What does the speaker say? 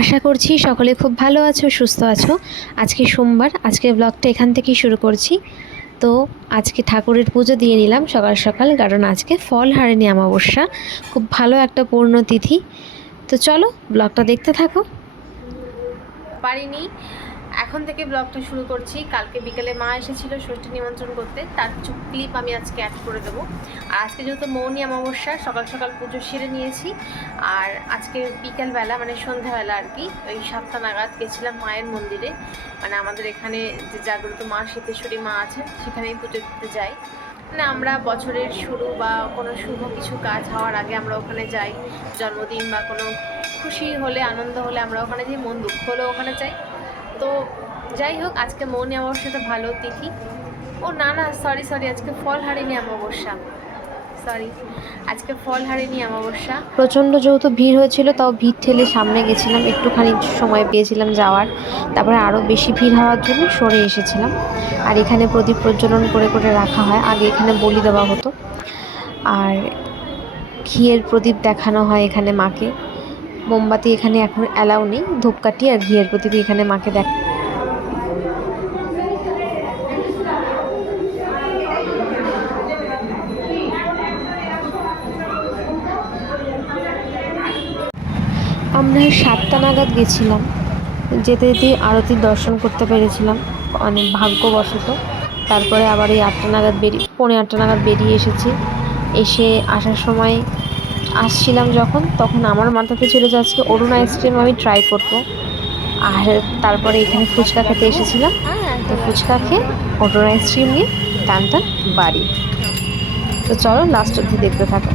আশা করছি সকলে খুব ভালো আছো, সুস্থ আছো। আজকে সোমবার, আজকে ব্লগটা এখান থেকেই শুরু করছি। তো আজকে ঠাকুরের পুজো দিয়ে নিলাম সকাল সকাল, কারণ আজকে ফলহারিণী অমাবস্যা, খুব ভালো একটা পুণ্যতিথি। তো চলো ব্লগটা দেখতে থাকো। পারিনি, এখন থেকে ব্লগটা শুরু করছি। কালকে বিকেলে মা এসেছিল ষষ্ঠী নিমন্ত্রণ করতে, তার কিছু ক্লিপ আমি আজকে অ্যাড করে দেবো। আর আজকে যেহেতু মৌনী অমাবস্যা, সকাল সকাল পুজো সেরে নিয়েছি। আর আজকে বিকেলবেলা মানে সন্ধ্যাবেলা আর কি, ওই 7টা নাগাদ গেছিলাম মায়ের মন্দিরে। মানে আমাদের এখানে যে জাগ্রত মা সিদ্ধেশ্বরী মা আছেন, সেখানেই পুজো দিতে যাই। মানে আমরা বছরের শুরু বা কোনো শুভ কিছু কাজ হওয়ার আগে আমরা ওখানে যাই। জন্মদিন বা কোনো খুশি হলে, আনন্দ হলে আমরা ওখানে যাই, মন দুঃখ হলেও ওখানে যাই। তো যাই হোক, আজকে মৌনী অমাবস্যাটা ভালো তিথি। ও না না, সরি, আজকে ফলহারিণী অমাবস্যা, সরি, আজকে ফলহারিণী অমাবস্যা। প্রচণ্ড যেহেতু ভিড় হয়েছিল, তাও ভিড় ঠেলে সামনে গেছিলাম, একটুখানি সময় পেয়েছিলাম যাওয়ার। তারপরে আরও বেশি ভিড় হওয়ার জন্য সরে এসেছিলাম। আর এখানে প্রদীপ প্রজ্বলন করে করে রাখা হয়, আগে এখানে বলি দেওয়া হতো। আর ঘিয়ের প্রদীপ দেখানো হয় এখানে মাকে। মোমবাতি এখানে এখন অ্যালাউ নেই, ধূপকাঠি আর ঘিয়ের প্রদীপ এখানে মাকে দেখা। আমরা 7টা নাগাদ গেছিলাম, যেতে যেতে আরতির দর্শন করতে পেরেছিলাম অনেক ভাগ্যবশত। তারপরে আবার এই 8টা নাগাদ পৌনে 8টা নাগাদ বেরিয়ে এসেছি। এসে আসার সময় আসছিলাম তখন আমার মাথাতে ছিল যে আজকে অরুণ আইসক্রিম আমি ট্রাই করবো। আর তারপরে এখানে ফুচকা খেতে এসেছিলাম, তো ফুচকা খেয়ে অরুণ আইসক্রিম নিয়ে টানটা বাড়ি। তো চলো লাস্ট অব্দি দেখতে থাকো।